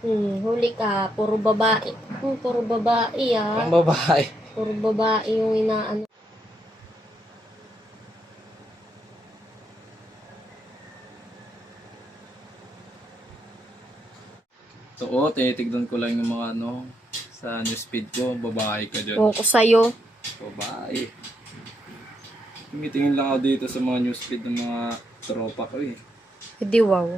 Huli ka. Puro babae. Puro babae ah. Ang babae. Puro babae yung inaano. So, tinitignan ko lang yung mga ano, sa newsfeed ko, babae ka dyan. Ewan ko sa'yo. Babae. Tumitingin lang ako dito sa mga newsfeed ng mga tropa ko eh. Hindi wow.